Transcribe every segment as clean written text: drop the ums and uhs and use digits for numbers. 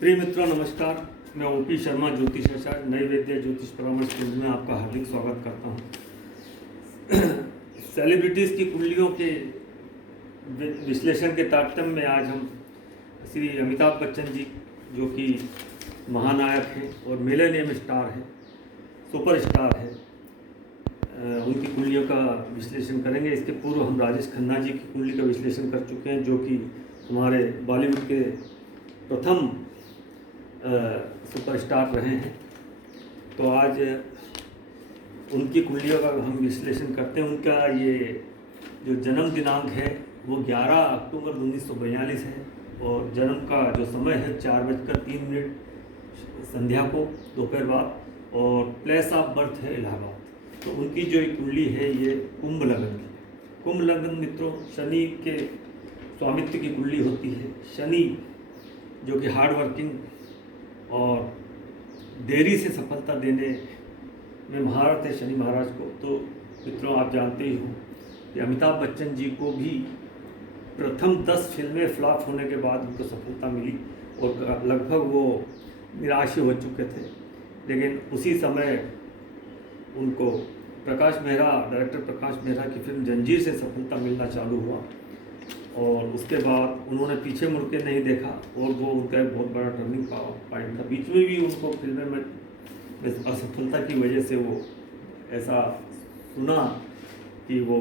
प्रिय मित्रों नमस्कार। मैं ओपी शर्मा ज्योतिषाचार्य नई वैद्य ज्योतिष परामर्श केंद्र में आपका हार्दिक स्वागत करता हूं। सेलिब्रिटीज़ की कुंडलियों के विश्लेषण के तारतम्य में आज हम श्री अमिताभ बच्चन जी, जो कि महानायक हैं और मिलेनियम स्टार हैं, सुपर स्टार है, उनकी कुंडलियों का विश्लेषण करेंगे। इसके पूर्व हम राजेश खन्ना जी की कुंडली का विश्लेषण कर चुके हैं, जो कि हमारे बॉलीवुड के प्रथम सुपरस्टार रहे हैं। तो आज उनकी कुंडलियों का हम विश्लेषण करते हैं। उनका ये जो जन्म दिनांक है वो 11 अक्टूबर 1942 है और जन्म का जो समय है 4:03 संध्या को दोपहर बाद, और प्लेस ऑफ बर्थ है इलाहाबाद। तो उनकी जो कुंडली है ये कुंभ लगन की है। कुंभ लगन मित्रों शनि के स्वामित्व की कुंडली होती है। शनि जो कि हार्ड वर्किंग और देरी से सफलता देने में महारत है शनि महाराज को। तो मित्रों आप जानते ही हो कि अमिताभ बच्चन जी को भी प्रथम 10 फिल्में फ्लॉप होने के बाद उनको सफलता मिली और लगभग वो निराश हो चुके थे। लेकिन उसी समय उनको डायरेक्टर प्रकाश मेहरा की फिल्म जंजीर से सफलता मिलना चालू हुआ और उसके बाद उन्होंने पीछे मुड़ के नहीं देखा और वो उनका एक बहुत बड़ा टर्निंग पॉइंट था। बीच में भी उनको फिल्में में असफलता की वजह से वो ऐसा सुना कि वो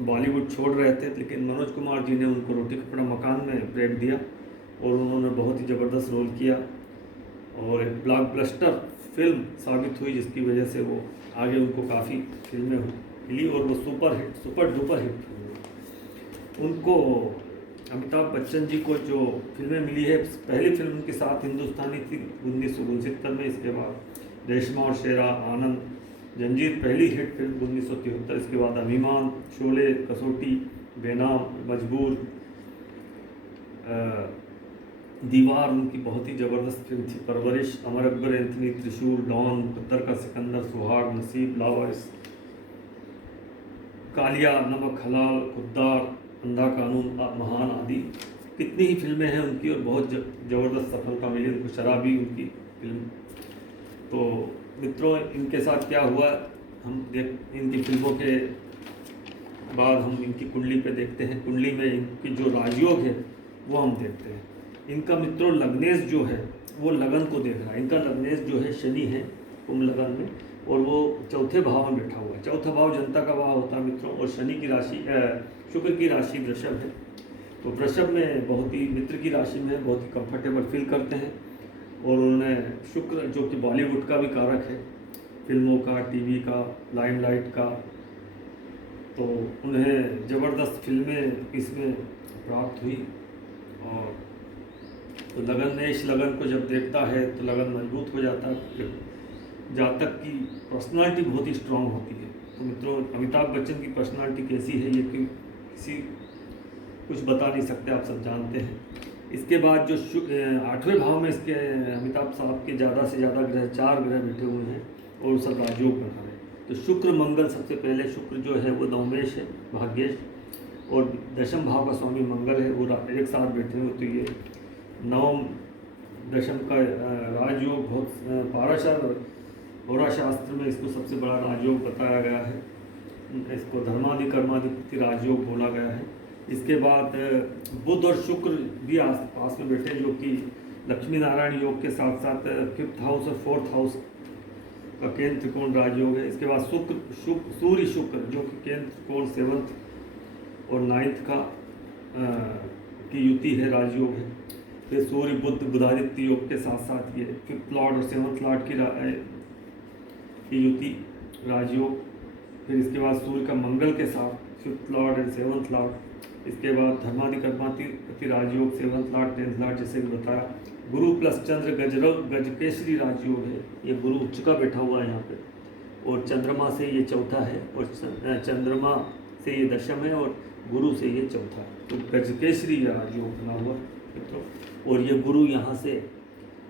बॉलीवुड छोड़ रहे थे, लेकिन मनोज कुमार जी ने उनको रोटी कपड़ा मकान में ब्रेक दिया और उन्होंने बहुत ही ज़बरदस्त रोल किया और एक ब्लॉकबस्टर फिल्म साबित हुई, जिसकी वजह से वो आगे उनको काफ़ी फिल्में मिली और वो सुपर डुपर हिट हुई। उनको अमिताभ बच्चन जी को जो फिल्में मिली है, पहली फिल्म उनके साथ हिंदुस्तानी थी 1969 में। इसके बाद रेशमा और शेरा, आनंद, जंजीर पहली हिट फिल्म 1973। इसके बाद अभिमान, शोले, कसौटी, बेनाम, मजबूर, दीवार उनकी बहुत ही ज़बरदस्त फिल्म थी। परवरिश, अमर अकबर एंथनी, त्रिशूल, डॉन, पत्थर का सिकंदर, सुहाग, नसीब, लावारिस, कालिया, नमक हलाल, खुद्दार, अंधा कानून, महान आदि कितनी ही फिल्में हैं उनकी और बहुत ज़बरदस्त सफलता मिली उनको। शराबी उनकी फिल्म। तो मित्रों इनके साथ क्या हुआ, इनकी फिल्मों के बाद हम इनकी कुंडली पे देखते हैं। कुंडली में इनकी जो राजयोग है वो हम देखते हैं। इनका मित्रों लग्नेश जो है वो लगन को देख रहा है। इनका लग्नेश जो है शनि है कुंभ लगन में और वो चौथे भाव में बैठा हुआ है। चौथा भाव जनता का भाव होता है मित्रों, और शनि की राशि शुक्र की राशि वृषभ है। तो वृषभ में बहुत ही मित्र की राशि में बहुत ही कंफर्टेबल फील करते हैं और उन्होंने शुक्र जो कि बॉलीवुड का भी कारक है, फिल्मों का, टीवी का, लाइमलाइट का, तो उन्हें ज़बरदस्त फिल्में इसमें प्राप्त हुई। और तो लगनेश लगन को जब देखता है तो लगन मजबूत हो जाता है। जातक की पर्सनालिटी बहुत ही स्ट्रांग होती है। तो मित्रों अमिताभ बच्चन की पर्सनालिटी कैसी है ये किसी कुछ बता नहीं सकते, आप सब जानते हैं। इसके बाद जो 8वें भाव में इसके अमिताभ साहब के ज़्यादा से ज़्यादा ग्रह 4 ग्रह बैठे हुए हैं और सब राजयोग बना रहे हैं। तो शुक्र मंगल, सबसे पहले शुक्र जो है वो नवमेश है, भाग्येश, और दशम भाव का स्वामी मंगल है, वो एक साथ बैठे हुए। तो ये नवम दशम का राजयोग बहुत होरा शास्त्र में इसको सबसे बड़ा राजयोग बताया गया है। इसको धर्मादि कर्माधिपति राजयोग बोला गया है। इसके बाद बुध और शुक्र भी पास में बैठे, जो कि लक्ष्मी नारायण योग के साथ साथ 5th हाउस और 4th हाउस का केंद्र त्रिकोण राजयोग है। इसके बाद सूर्य शुक्र जो कि केंद्र त्रिकोण 7th और 9th का की युति है, राजयोग है। फिर सूर्य बुध बुधादित्य योग के साथ साथ ये 5th लॉर्ड और 7th लॉर्ड की युति राजयोग। फिर इसके बाद सूर्य का मंगल के साथ 5th Lord and 7th Lord. इसके बाद धर्मादि कर्माधिपति राजयोग 7th लॉर्ड 10th लॉर्ड, जैसे भी बताया। गुरु प्लस चंद्र गजकेसरी राजयोग है। ये गुरु उच्च का बैठा हुआ है यहाँ पे, और चंद्रमा से ये चौथा है, और चंद्रमा से ये दशम है और गुरु से ये चौथा है। तो गजकेसरी राजयोग बना हुआ मित्रों। और ये गुरु यहाँ से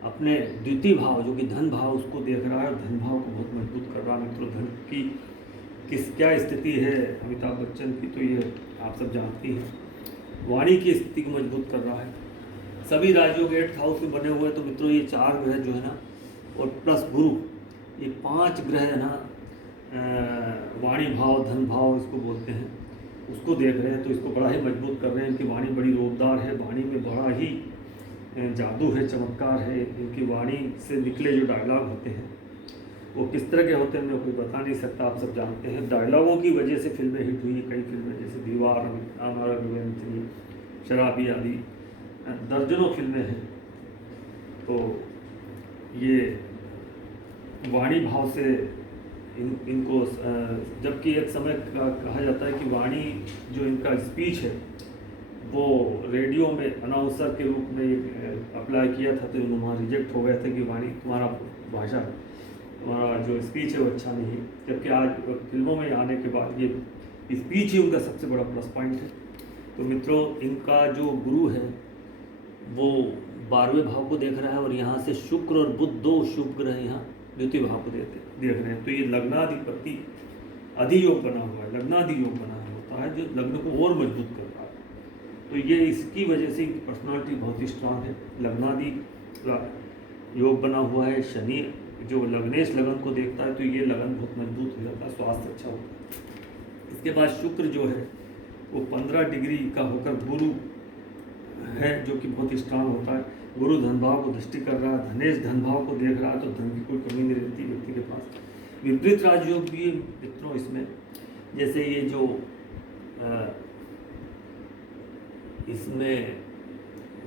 अपने द्वितीय भाव जो कि धन भाव उसको देख रहा है और धन भाव को बहुत मजबूत कर रहा है मित्रों। धन की क्या स्थिति है अमिताभ बच्चन की, तो ये आप सब जानती हैं। वाणी की स्थिति को मजबूत कर रहा है। सभी राज्यों के 8th हाउस में बने हुए हैं। तो मित्रों ये 4 ग्रह जो है ना, और प्लस गुरु, ये 5 ग्रह है ना, वाणी भाव, धन भाव इसको बोलते हैं, उसको देख रहे हैं। तो इसको बड़ा ही मजबूत कर रहे हैं। इनकी वाणी बड़ी रोबदार है, वाणी में बड़ा ही जादू है, चमत्कार है। इनकी वाणी से निकले जो डायलॉग होते हैं वो किस तरह के होते हैं मैं कोई बता नहीं सकता, आप सब जानते हैं। डायलॉगों की वजह से फिल्में हिट हुई, कई फिल्में जैसे दीवार, आमारा अभिमन्यु, शराबी आदि दर्जनों फिल्में हैं। तो ये वाणी भाव से इनको जबकि एक समय कहा जाता है कि वाणी जो इनका स्पीच है वो रेडियो में अनाउंसर के रूप में अप्लाई किया था, तो वहाँ रिजेक्ट हो गए थे कि वाणी तुम्हारा भाषा, तुम्हारा जो स्पीच है वो अच्छा नहीं है। जबकि आज फिल्मों में आने के बाद ये स्पीच ही उनका सबसे बड़ा प्लस पॉइंट है। तो मित्रों इनका जो गुरु है वो 12वें भाव को देख रहा है, और यहाँ से शुक्र और बुध 2 शुभ ग्रह यहाँ द्वितीय भाव को देख रहे हैं। तो ये लग्नाधिपति अधियोग बना हुआ है, लग्नादि योग बना होता है जो लग्न को और मजबूत करता है। तो ये इसकी वजह से इनकी पर्सनालिटी बहुत ही स्ट्रांग है। लग्नादि योग बना हुआ है, शनि जो लग्नेश लगन को देखता है तो ये लगन बहुत मजबूत हो जाता है, स्वास्थ्य अच्छा होता है। इसके बाद शुक्र जो है वो 15 डिग्री का होकर गुरु है जो कि बहुत ही स्ट्रांग होता है। गुरु धन भाव को दृष्टि कर रहा है, धनेश धन भाव को देख रहा है, तो धन की कोई कमी नहीं रहती व्यक्ति के पास। विपरीत राजयोग भी है मित्रों इसमें, जैसे ये जो इसमें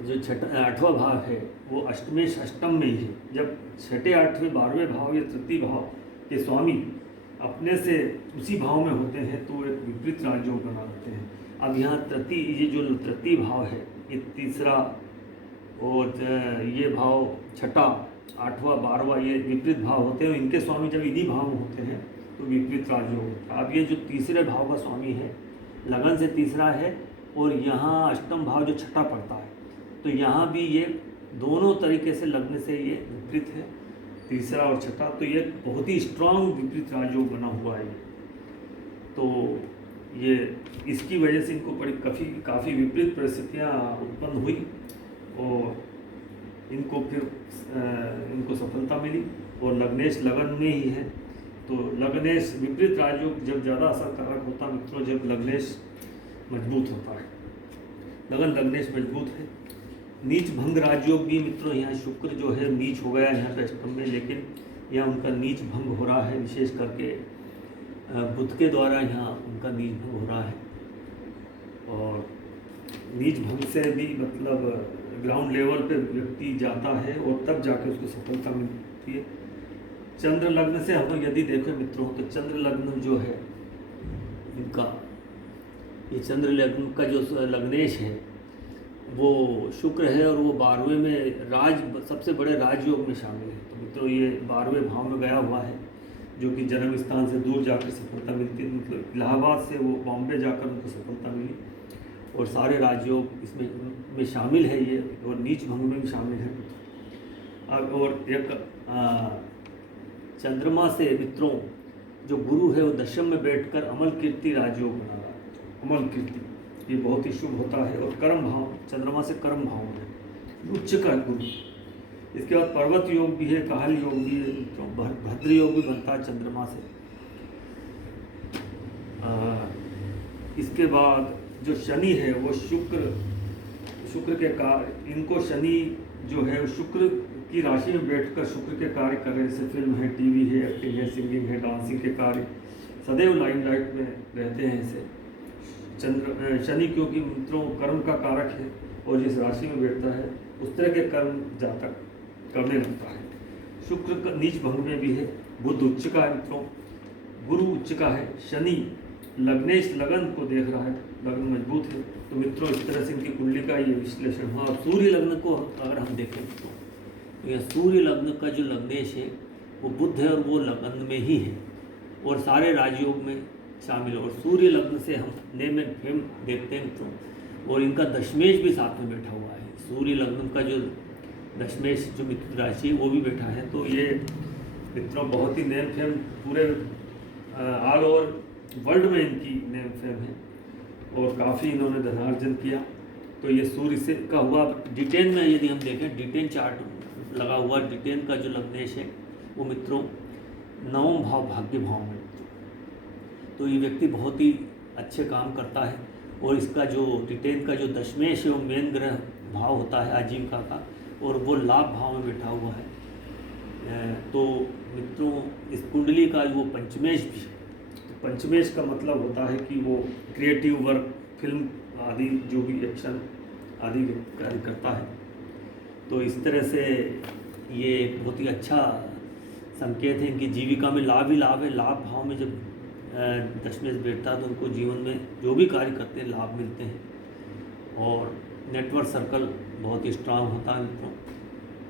जो 8वां भाव है वो अष्टमेश अष्टम में ही है। जब 6, 8वें, 12वें भाव या तृतीय भाव के स्वामी अपने से उसी भाव में होते हैं तो एक विपरीत राजयोग बना देते हैं। अब यहाँ ये जो तृतीय भाव है, ये तीसरा और ये भाव 6, 8वां, 12वां ये विपरीत भाव होते हैं। इनके स्वामी जब इन्हीं भाव में होते हैं तो विपरीत राजयोग होता है। अब ये जो तीसरे भाव का स्वामी है लगन से तीसरा है, और यहाँ अष्टम भाव जो 6 पड़ता है, तो यहाँ भी ये दोनों तरीके से लगने से ये विपरीत है, तीसरा और 6। तो ये बहुत ही स्ट्रांग विपरीत राजयोग बना हुआ है। तो ये इसकी वजह से इनको बड़ी काफ़ी विपरीत परिस्थितियाँ उत्पन्न हुई, और इनको फिर इनको सफलता मिली। और लग्नेश लगन में ही है, तो लग्नेश विपरीत राजयोग जब ज़्यादा असरकारक होता है मित्रों, जब लग्नेश मजबूत होता है। लगन लग्नेश मजबूत है। नीच भंग राजयोग भी मित्रों, यहाँ शुक्र जो है नीच हो गया यहाँ पे अष्टम में, लेकिन यहाँ उनका नीच भंग हो रहा है, विशेष करके बुध के द्वारा यहाँ उनका नीच भंग हो रहा है। और नीच भंग से भी मतलब ग्राउंड लेवल पे व्यक्ति जाता है और तब जाके उसको सफलता मिलती है। चंद्र लग्न से हम लोग यदि देखें मित्रों, तो चंद्र लग्न जो है इनका, ये चंद्र लग्न का जो लग्नेश है वो शुक्र है, और वो 12वें में सबसे बड़े राजयोग में शामिल है। तो मित्रों ये 12वें भाव में गया हुआ है, जो कि जन्म स्थान से दूर जाकर सफलता मिलती है। मतलब इलाहाबाद से वो बॉम्बे जाकर उनको सफलता मिली, और सारे राजयोग इसमें शामिल है ये, और नीच भंग में भी शामिल है। अब और एक चंद्रमा से मित्रों जो गुरु है वो दशम में बैठकर अमल कीर्ति राजयोग बना रहा है। अमल कीर्ति ये बहुत ही शुभ होता है, और कर्म भाव, चंद्रमा से कर्म भाव में उच्च का गुरु। इसके बाद पर्वत योग भी है, काहल योग भी है मित्रों, भद्र योग भी बनता है चंद्रमा से। इसके बाद जो शनि है वो शुक्र के कार्य, इनको शनि जो है शुक्र की राशि में बैठकर शुक्र के कार्य कर रहे हैं। जैसे फिल्म है, टीवी है, एक्टिंग है, सिंगिंग है, डांसिंग के कार्य सदैव लाइमलाइट में रहते हैं। ऐसे शनि क्योंकि मित्रों कर्म का कारक है, और जिस राशि में बैठता है उस तरह के कर्म जातक करने लगता है। शुक्र का नीच भंग में भी है, बुध उच्च का है मित्रों, गुरु उच्च का है, शनि लग्नेश लगन को देख रहा है, लगन मजबूत है। तो मित्रों इस तरह से इनकी कुंडली का ये विश्लेषण हुआ। सूर्य लग्न को अगर हम देखें मित्रों, तो यह सूर्य लग्न का जो लग्नेश है वो बुध है, और वो लगन में ही है, और सारे राजयोग में शामिल है। और सूर्य लग्न से हम नेम एंड फेम देखते हैं मित्रों, और इनका दशमेश भी साथ में बैठा हुआ है। सूर्य लग्न का जो दशमेश जो मित्र राशि है वो भी बैठा है। तो ये मित्रों बहुत ही नेम फेम पूरे ऑल ओवर वर्ल्ड में इनकी नेम फेम है, और काफ़ी इन्होंने धनार्जन किया। तो ये सूर्य से का हुआ। डिटेन में यदि हम देखें, डिटेन चार्ट लगा हुआ, डिटेन का जो लग्नेश है वो मित्रों नवम भाव भाग्य भाव में मित्रों। तो ये व्यक्ति बहुत ही अच्छे काम करता है। और इसका जो डिटेन का जो दशमेश है वो मेन ग्रह भाव होता है आजीविका का, और वो लाभ भाव में बैठा हुआ है। तो मित्रों इस कुंडली का वो पंचमेश भी, तो पंचमेश का मतलब होता है कि वो क्रिएटिव वर्क, फिल्म आदि जो भी एक्शन आदि कार्य करता है। तो इस तरह से ये एक बहुत ही अच्छा संकेत है। इनकी जीविका में लाभ ही लाभ है। लाभ भाव में जब दशमेश बैठता है तो उनको जीवन में जो भी कार्य करते हैं लाभ मिलते हैं, और नेटवर्क सर्कल बहुत ही स्ट्रांग होता है मित्रों।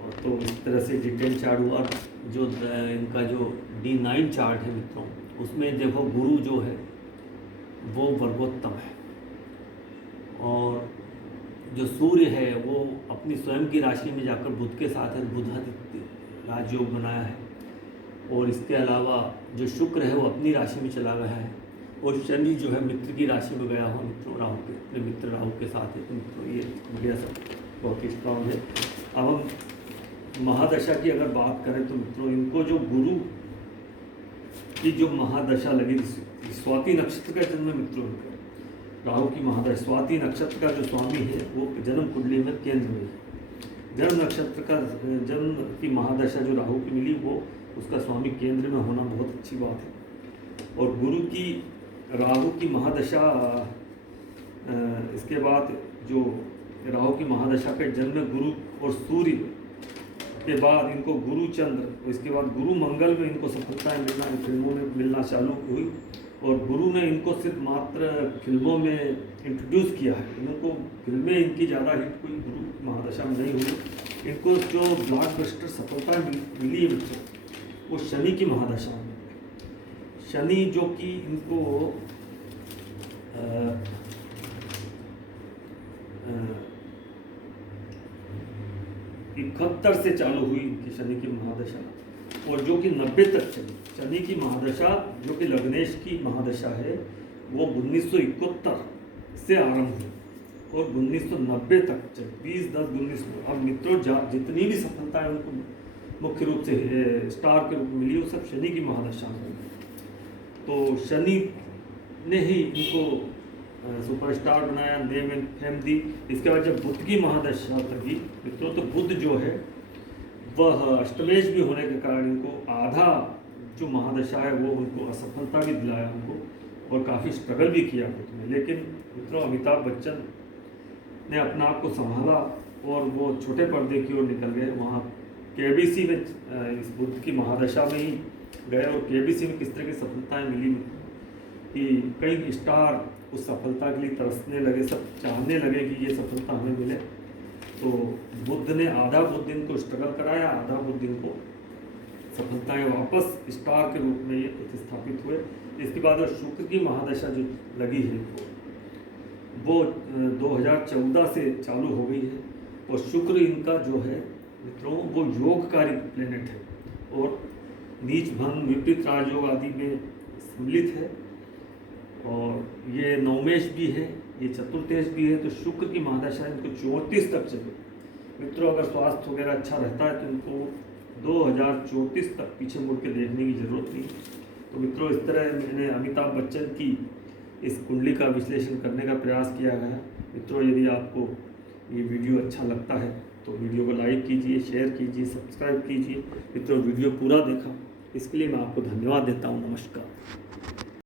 और तो इस तरह से डिटेन चार्ट हुआ। जो इनका जो D9 चार्ट है मित्रों, उसमें देखो गुरु जो है वो वर्गोत्तम है, और जो सूर्य है वो अपनी स्वयं की राशि में जाकर बुध के साथ है, बुधादित्य राजयोग बनाया है। और इसके अलावा जो शुक्र है वो अपनी राशि में चला गया है, और शनि जो है मित्र की राशि में गया हुआ मित्रों, राहु के अपने मित्र राहु के साथ है। तो मित्रों ये बढ़िया सब बहुत ही स्ट्रांग है। अब हम महादशा की अगर बात करें तो मित्रों इनको जो गुरु की जो महादशा लगी, स्वाति नक्षत्र का जन्म मित्रों राहु की महादशा, स्वाति नक्षत्र का जो स्वामी है वो जन्म कुंडली में केंद्र में है। जन्म नक्षत्र का जन्म की महादशा जो राहु की मिली वो उसका स्वामी केंद्र में होना बहुत अच्छी बात है। और गुरु की राहु की महादशा, इसके बाद जो राहु की महादशा के जन्म में गुरु और सूर्य के बाद इनको गुरु चंद्र, और इसके बाद गुरु मंगल में इनको सफलताएं मिलना, फिल्मों में मिलना चालू हुई। और गुरु ने इनको सिर्फ मात्र फिल्मों में इंट्रोड्यूस किया है। इनको फिल्में इनकी ज़्यादा हिट कोई गुरु महादशा में नहीं हुई। इनको जो ब्लॉकबस्टर सफलता मिली है मित्रों वो शनि की महादशा में। शनि जो कि इनको 71 से चालू हुई इनकी शनि की महादशा, और जो कि 90 तक चली। शनि की महादशा जो कि लग्नेश की महादशा है वो 1971 से आरंभ हुई और 1990 तक चली, 20-10-19। अब मित्रों जितनी भी सफलताएं उनको मुख्य रूप से स्टार के रूप में मिली वो सब शनि की महादशा में। तो शनि ने ही इनको सुपरस्टार बनाया, नेम एंड फेम दी। इसके बाद जब बुध की महादशा लगी मित्रों, तो बुध जो है वह अष्टमेश भी होने के कारण इनको आधा जो महादशा है वो उनको असफलता भी दिलाया उनको, और काफ़ी स्ट्रगल भी किया बुध में। लेकिन मित्रों अमिताभ बच्चन ने अपना आप को संभाला और वो छोटे पर्दे की ओर निकल गए। वहाँ KBC में इस बुध की महादशा में ही गए, और KBC में किस तरह की सफलताएँ मिली कि कई स्टार उस सफलता के लिए तरसने लगे, सब चाहने लगे कि ये सफलता हमें मिले। तो बुद्ध ने आधा बुद्ध दिन को स्ट्रगल कराया, आधा बुद्ध दिन को सफलताएं वापस स्टार के रूप में ये प्रतिस्थापित हुए। इसके बाद शुक्र की महादशा जो लगी है वो 2014 से चालू हो गई है, और शुक्र इनका जो है मित्रों वो योगकारी प्लेनेट है, और नीच भंग विपरीत राजयोग आदि में सम्मिलित है, और ये नवमेश भी है, ये चतुर्थेश भी है। तो शुक्र की महादशा इनको 34 तक चले मित्रों। अगर स्वास्थ्य वगैरह अच्छा रहता है तो इनको 2034 तक पीछे मुड़ के देखने की जरूरत नहीं। तो मित्रों इस तरह मैंने अमिताभ बच्चन की इस कुंडली का विश्लेषण करने का प्रयास किया गया। मित्रों यदि आपको ये वीडियो अच्छा लगता है तो वीडियो को लाइक कीजिए, शेयर कीजिए, सब्सक्राइब कीजिए। मित्रों वीडियो पूरा देखा इसके लिए मैं आपको धन्यवाद देता हूँ। नमस्कार।